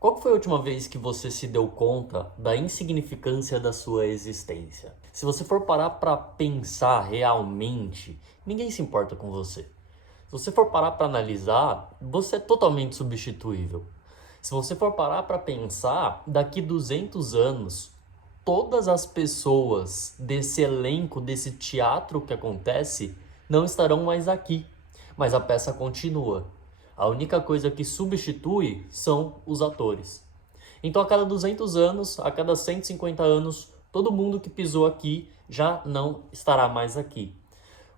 Qual que foi a última vez que você se deu conta da insignificância da sua existência? Se você for parar para pensar realmente, ninguém se importa com você. Se você for parar para analisar, você é totalmente substituível. Se você for parar para pensar, daqui 200 anos, todas as pessoas desse elenco, desse teatro que acontece, não estarão mais aqui. Mas a peça continua. A única coisa que substitui são os atores. Então, a cada 200 anos, a cada 150 anos, todo mundo que pisou aqui já não estará mais aqui.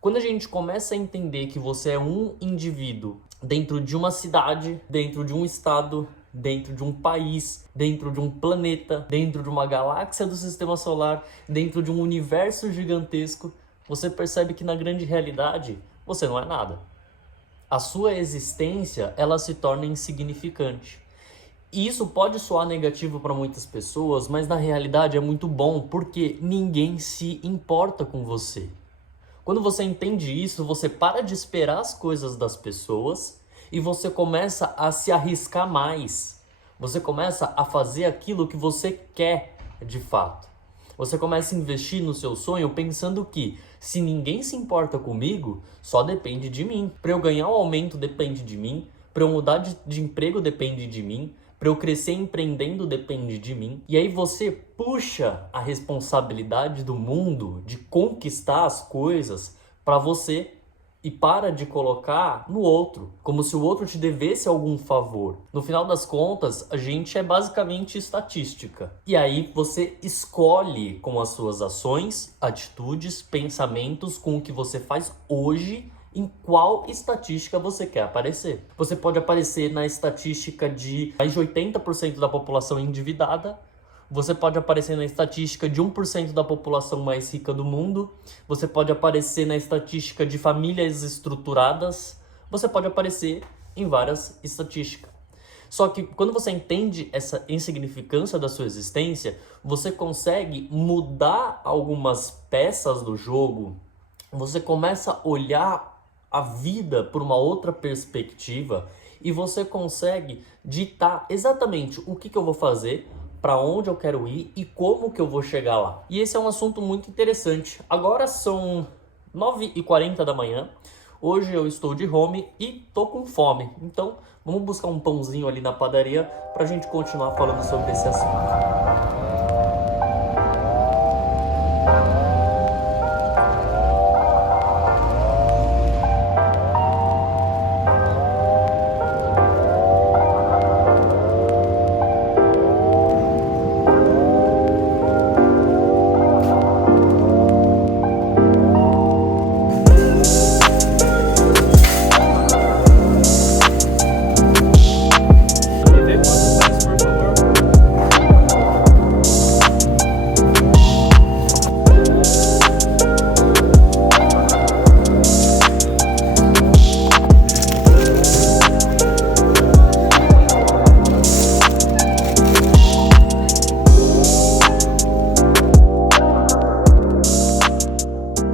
Quando a gente começa a entender que você é um indivíduo dentro de uma cidade, dentro de um estado, dentro de um país, dentro de um planeta, dentro de uma galáxia do sistema solar, dentro de um universo gigantesco, você percebe que na grande realidade você não é nada. A sua existência, ela se torna insignificante. E isso pode soar negativo para muitas pessoas, mas na realidade é muito bom porque ninguém se importa com você. Quando você entende isso, você para de esperar as coisas das pessoas e você começa a se arriscar mais. Você começa a fazer aquilo que você quer de fato. Você começa a investir no seu sonho pensando que se ninguém se importa comigo, só depende de mim. Para eu ganhar um aumento depende de mim, para eu mudar de emprego depende de mim, para eu crescer empreendendo depende de mim. E aí você puxa a responsabilidade do mundo de conquistar as coisas para você e para de colocar no outro, como se o outro te devesse algum favor. No final das contas, a gente é basicamente estatística. E aí você escolhe com as suas ações, atitudes, pensamentos, com o que você faz hoje, em qual estatística você quer aparecer. Você pode aparecer na estatística de mais de 80% da população endividada, você pode aparecer na estatística de 1% da população mais rica do mundo, você pode aparecer na estatística de famílias estruturadas, você pode aparecer em várias estatísticas. Só que quando você entende essa insignificância da sua existência, você consegue mudar algumas peças do jogo, você começa a olhar a vida por uma outra perspectiva e você consegue ditar exatamente o que eu vou fazer, para onde eu quero ir e como que eu vou chegar lá. E esse é um assunto muito interessante. Agora são 9h40 da manhã. Hoje eu estou de home e tô com fome. Então vamos buscar um pãozinho ali na padaria para a gente continuar falando sobre esse assunto.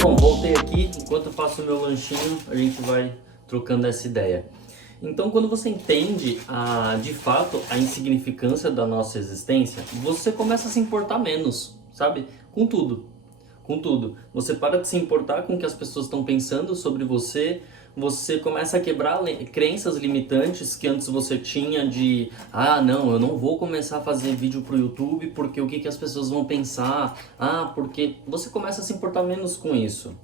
Bom, voltei aqui, enquanto eu faço o meu lanchinho, a gente vai trocando essa ideia. Então, quando você entende de fato a insignificância da nossa existência, você começa a se importar menos, sabe? Com tudo. Com tudo. Você para de se importar com o que as pessoas estão pensando sobre você, você começa a quebrar crenças limitantes que antes você tinha de não, eu não vou começar a fazer vídeo pro YouTube porque o que as pessoas vão pensar, porque você começa a se importar menos com isso,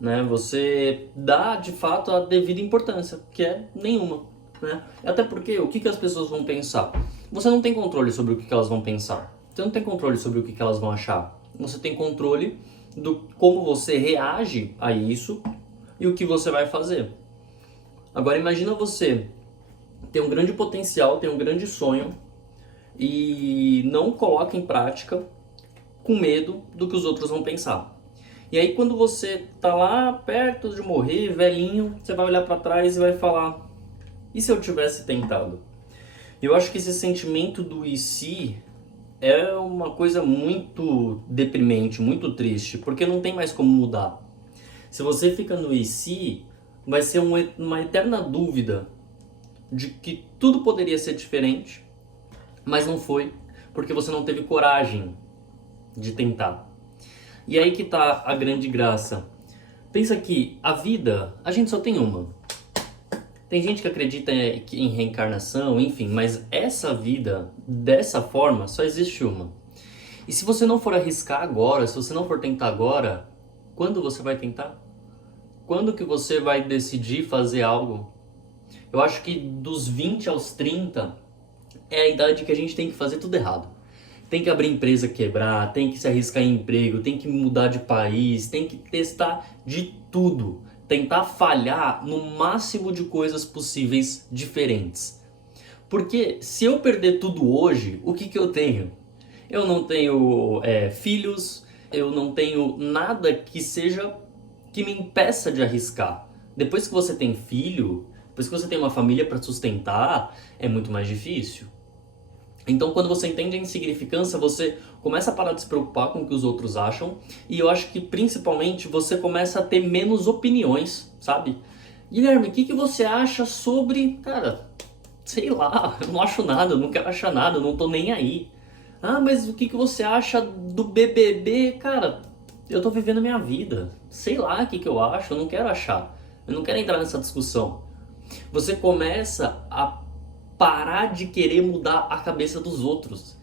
né? Você dá de fato a devida importância, que é nenhuma, né? Até porque o que as pessoas vão pensar? Você não tem controle sobre o que elas vão pensar, você não tem controle sobre o que elas vão achar, você tem controle do como você reage a isso e o que você vai fazer. Agora imagina você ter um grande potencial, ter um grande sonho e não coloca em prática com medo do que os outros vão pensar. E aí quando você tá lá perto de morrer, velhinho, você vai olhar para trás e vai falar: e se eu tivesse tentado? Eu acho que esse sentimento do e se é uma coisa muito deprimente, muito triste, porque não tem mais como mudar. Se você fica no e se, vai ser uma eterna dúvida de que tudo poderia ser diferente Mas não foi, porque você não teve coragem de tentar. E aí que tá a grande graça. Pensa que a vida, a gente só tem uma. Tem gente que acredita em reencarnação, enfim, mas essa vida, dessa forma, só existe uma. E se você não for arriscar agora, se você não for tentar agora, quando você vai tentar? Quando que você vai decidir fazer algo? Eu acho que dos 20 aos 30 é a idade que a gente tem que fazer tudo errado. Tem que abrir empresa, quebrar, tem que se arriscar em emprego, tem que mudar de país, tem que testar de tudo. Tentar falhar no máximo de coisas possíveis diferentes. Porque se eu perder tudo hoje, o que eu tenho? Eu não tenho filhos, eu não tenho nada que seja que me impeça de arriscar. Depois que você tem filho, depois que você tem uma família para sustentar, é muito mais difícil. Então, quando você entende a insignificância, você começa a parar de se preocupar com o que os outros acham. E eu acho que, principalmente, você começa a ter menos opiniões, sabe? Guilherme, o que você acha sobre... Cara, sei lá, eu não acho nada, eu não quero achar nada, eu não tô nem aí. Ah, mas o que você acha do BBB? Cara, eu tô vivendo minha vida. Sei lá o que eu acho, eu não quero achar. Eu não quero entrar nessa discussão. Você começa a parar de querer mudar a cabeça dos outros.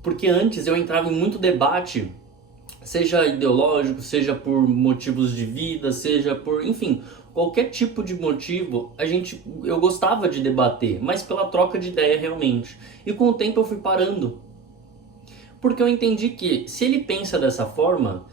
Porque antes eu entrava em muito debate, seja ideológico, seja por motivos de vida, seja por, enfim, qualquer tipo de motivo, eu gostava de debater, mas pela troca de ideia realmente. E com o tempo eu fui parando. Porque eu entendi que se ele pensa dessa forma,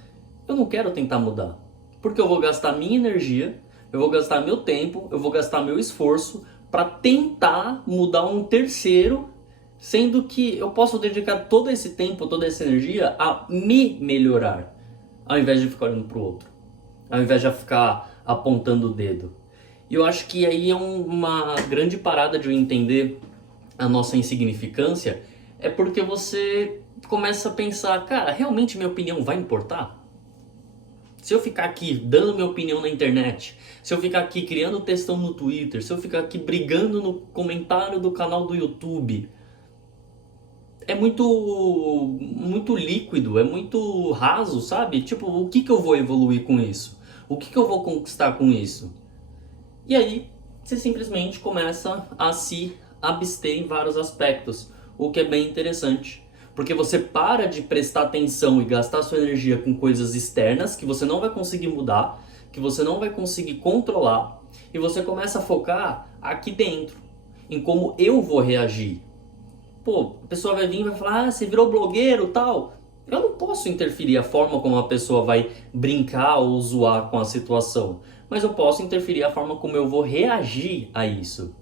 eu não quero tentar mudar. Porque eu vou gastar minha energia, eu vou gastar meu tempo, eu vou gastar meu esforço para tentar mudar um terceiro, sendo que eu posso dedicar todo esse tempo, toda essa energia a me melhorar, ao invés de ficar olhando para o outro, ao invés de ficar apontando o dedo. E eu acho que aí é uma grande parada de eu entender a nossa insignificância, é porque você começa a pensar, cara, realmente minha opinião vai importar? Se eu ficar aqui dando minha opinião na internet, se eu ficar aqui criando textão no Twitter, se eu ficar aqui brigando no comentário do canal do YouTube, é muito líquido, é muito raso, sabe? Tipo, o que eu vou evoluir com isso? O que eu vou conquistar com isso? E aí, você simplesmente começa a se abster em vários aspectos, o que é bem interessante. Porque você para de prestar atenção e gastar sua energia com coisas externas que você não vai conseguir mudar, que você não vai conseguir controlar, e você começa a focar aqui dentro, em como eu vou reagir. Pô, a pessoa vai vir e vai falar, você virou blogueiro, tal. Eu não posso interferir a forma como a pessoa vai brincar ou zoar com a situação, mas eu posso interferir a forma como eu vou reagir a isso.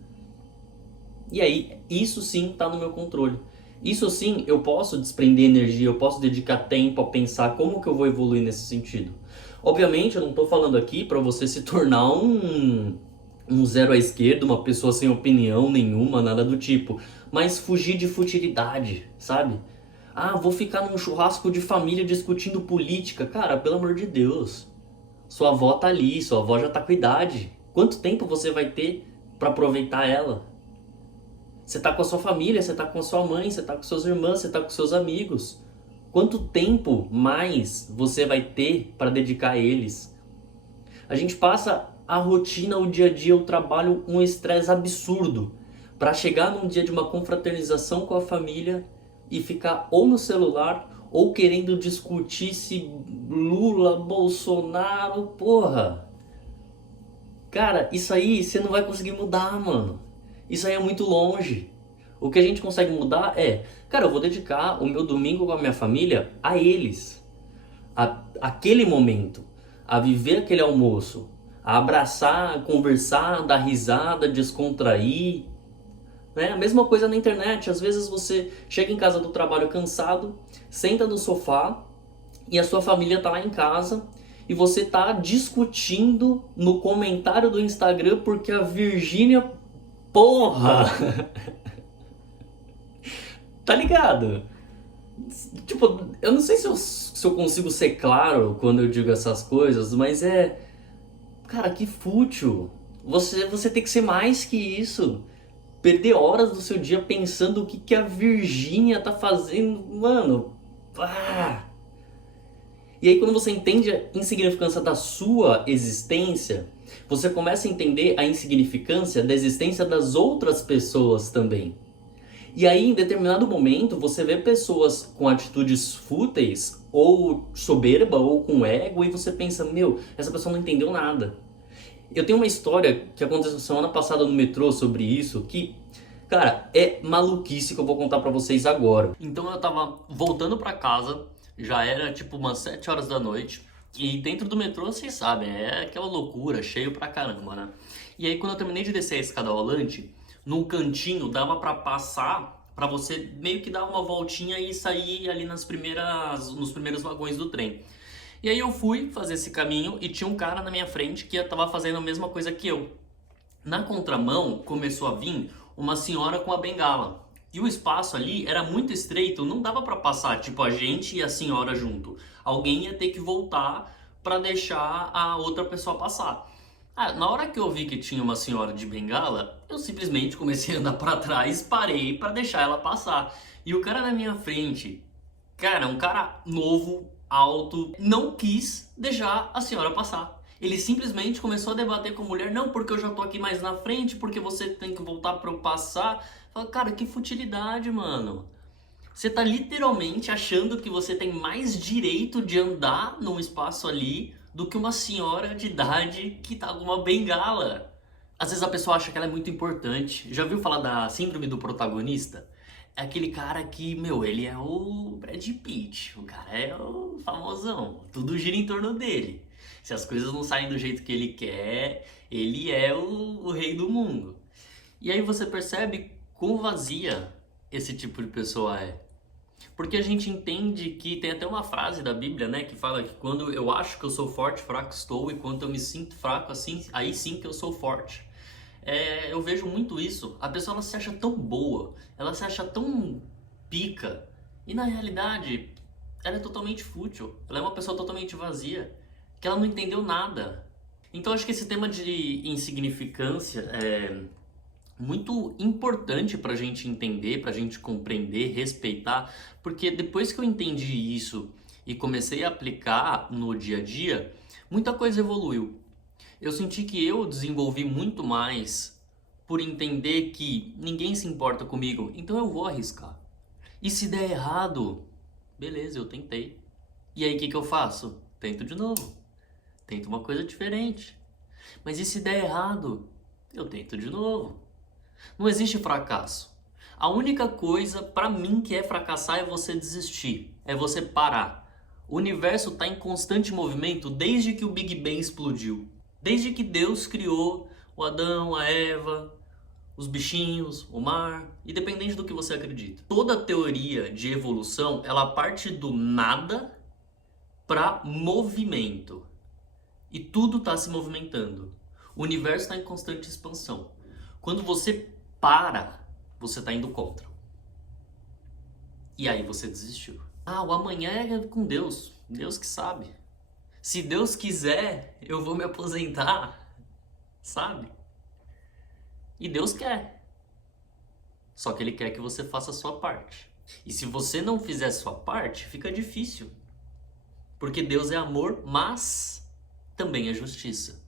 E aí, isso sim está no meu controle. Isso sim, eu posso desprender energia, eu posso dedicar tempo a pensar como que eu vou evoluir nesse sentido. Obviamente, eu não estou falando aqui para você se tornar um zero à esquerda, uma pessoa sem opinião nenhuma, nada do tipo. Mas fugir de futilidade, sabe? Ah, vou ficar num churrasco de família discutindo política. Cara, pelo amor de Deus. Sua avó tá ali, sua avó já tá com idade. Quanto tempo você vai ter para aproveitar ela? Você tá com a sua família, você tá com a sua mãe, você tá com suas irmãs, você tá com seus amigos. Quanto tempo mais você vai ter para dedicar a eles? A gente passa a rotina, o dia a dia, o trabalho, um estresse absurdo para chegar num dia de uma confraternização com a família e ficar ou no celular ou querendo discutir se Lula, Bolsonaro, porra. Cara, isso aí você não vai conseguir mudar, mano. Isso aí é muito longe. O que a gente consegue mudar é, cara, eu vou dedicar o meu domingo com a minha família a eles. Aquele momento, a viver aquele almoço, a abraçar, conversar, dar risada, descontrair. Né? A mesma coisa na internet. Às vezes você chega em casa do trabalho cansado, senta no sofá e a sua família tá lá em casa e você tá discutindo no comentário do Instagram porque a Virgínia, porra, tá ligado? Tipo, eu não sei se eu consigo ser claro quando eu digo essas coisas, mas cara, que fútil. Você tem que ser mais que isso. perder horas do seu dia pensando o que, que a Virgínia tá fazendo, mano. Ah. E aí quando você entende a insignificância da sua existência, você começa a entender a insignificância da existência das outras pessoas também. E aí, em determinado momento, você vê pessoas com atitudes fúteis, ou soberba, ou com ego, e você pensa, meu, essa pessoa não entendeu nada. Eu tenho uma história que aconteceu semana passada no metrô sobre isso, que, cara, é maluquice que eu vou contar pra vocês agora. Então eu tava voltando pra casa, já era tipo umas 7 horas da noite, e dentro do metrô, vocês sabem, é aquela loucura, cheio pra caramba, né? E aí quando eu terminei de descer a escada rolante, num cantinho dava pra passar, pra você meio que dar uma voltinha e sair ali nos primeiros vagões do trem. E aí eu fui fazer esse caminho e tinha um cara na minha frente que estava fazendo a mesma coisa que eu. Na contramão começou a vir uma senhora com a bengala. E o espaço ali era muito estreito, não dava para passar, tipo, a gente e a senhora junto. Alguém ia ter que voltar para deixar a outra pessoa passar. Na hora que eu vi que tinha uma senhora de bengala, eu simplesmente comecei a andar para trás, parei para deixar ela passar. E o cara na minha frente, cara, um cara novo, alto, não quis deixar a senhora passar. Ele simplesmente começou a debater com a mulher, não, porque eu já tô aqui mais na frente, porque você tem que voltar para eu passar. Fala, cara, que futilidade, mano. Você tá literalmente achando que você tem mais direito de andar num espaço ali do que uma senhora de idade que tá com uma bengala. Às vezes a pessoa acha que ela é muito importante. Já viu falar da síndrome do protagonista? É aquele cara que, meu, ele é o Brad Pitt. O cara é o famosão. Tudo gira em torno dele. Se as coisas não saem do jeito que ele quer, ele é o rei do mundo. E aí você percebe quão vazia esse tipo de pessoa é. Porque a gente entende que tem até uma frase da Bíblia, né, que fala que quando eu acho que eu sou forte, fraco estou, e quando eu me sinto fraco, assim, aí sim que eu sou forte. Eu vejo muito isso. A pessoa ela se acha tão boa, ela se acha tão pica, e na realidade ela é totalmente fútil, ela é uma pessoa totalmente vazia, que ela não entendeu nada. Então acho que esse tema de insignificância é muito importante para a gente entender, para a gente compreender, respeitar, porque depois que eu entendi isso e comecei a aplicar no dia a dia, muita coisa evoluiu. Eu senti que eu desenvolvi muito mais por entender que ninguém se importa comigo, então eu vou arriscar. E se der errado, beleza, eu tentei. E aí o que eu faço? Tento de novo. Tento uma coisa diferente. Mas e se der errado? Eu tento de novo. Não existe fracasso. A única coisa para mim que é fracassar é você desistir, é você parar. O universo está em constante movimento desde que o Big Bang explodiu. Desde que Deus criou o Adão, a Eva, os bichinhos, o mar, independente do que você acredita. Toda teoria de evolução, ela parte do nada para movimento. E tudo está se movimentando. O universo está em constante expansão. Quando você para, você está indo contra. E aí você desistiu. O amanhã é com Deus. Deus que sabe. Se Deus quiser, eu vou me aposentar. Sabe? E Deus quer. Só que Ele quer que você faça a sua parte. E se você não fizer a sua parte, fica difícil. Porque Deus é amor, mas também é justiça.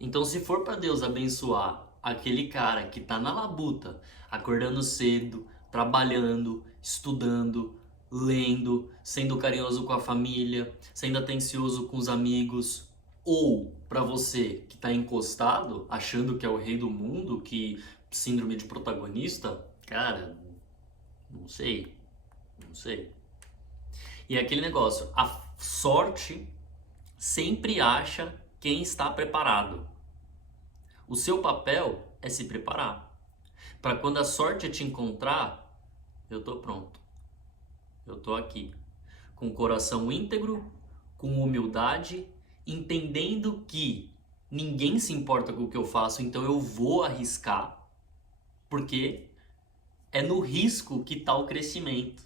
Então, se for para Deus abençoar aquele cara que tá na labuta, acordando cedo, trabalhando, estudando, lendo, sendo carinhoso com a família, sendo atencioso com os amigos, ou para você que tá encostado, achando que é o rei do mundo, que síndrome de protagonista, cara, não sei. E é aquele negócio, a sorte sempre acha quem está preparado. O seu papel é se preparar. Para quando a sorte te encontrar, eu tô pronto. Eu tô aqui. Com o coração íntegro, com humildade, entendendo que ninguém se importa com o que eu faço, então eu vou arriscar. Porque é no risco que está o crescimento.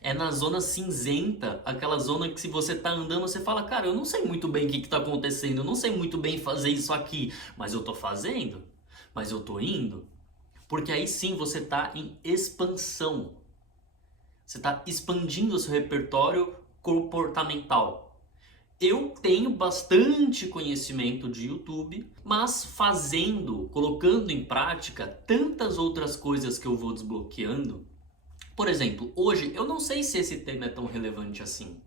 É na zona cinzenta, aquela zona que se você tá andando, você fala, cara, eu não sei muito bem o que tá acontecendo, eu não sei muito bem fazer isso aqui, mas eu tô fazendo, mas eu tô indo. Porque aí sim você está em expansão. Você está expandindo o seu repertório comportamental. Eu tenho bastante conhecimento de YouTube, mas colocando em prática tantas outras coisas que eu vou desbloqueando. Por exemplo, hoje eu não sei se esse tema é tão relevante assim.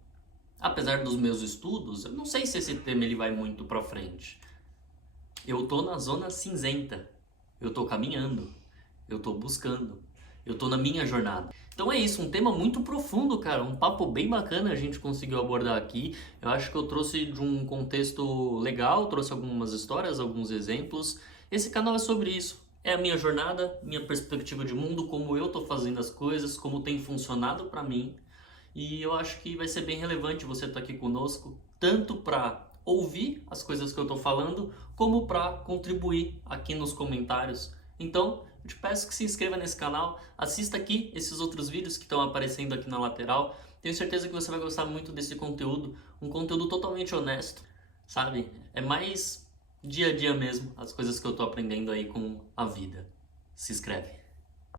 Apesar dos meus estudos, eu não sei se esse tema ele vai muito para frente. Eu tô na zona cinzenta. Eu tô caminhando. Eu tô buscando. Eu tô na minha jornada. Então é isso, um tema muito profundo, cara. Um papo bem bacana a gente conseguiu abordar aqui. Eu acho que eu trouxe de um contexto legal, trouxe algumas histórias, alguns exemplos. Esse canal é sobre isso. É a minha jornada, minha perspectiva de mundo, como eu tô fazendo as coisas, como tem funcionado pra mim. E eu acho que vai ser bem relevante você estar aqui conosco, tanto para ouvir as coisas que eu estou falando, como para contribuir aqui nos comentários. Então, eu te peço que se inscreva nesse canal, assista aqui esses outros vídeos que estão aparecendo aqui na lateral. Tenho certeza que você vai gostar muito desse conteúdo, um conteúdo totalmente honesto, sabe? É mais dia a dia mesmo, as coisas que eu estou aprendendo aí com a vida. Se inscreve.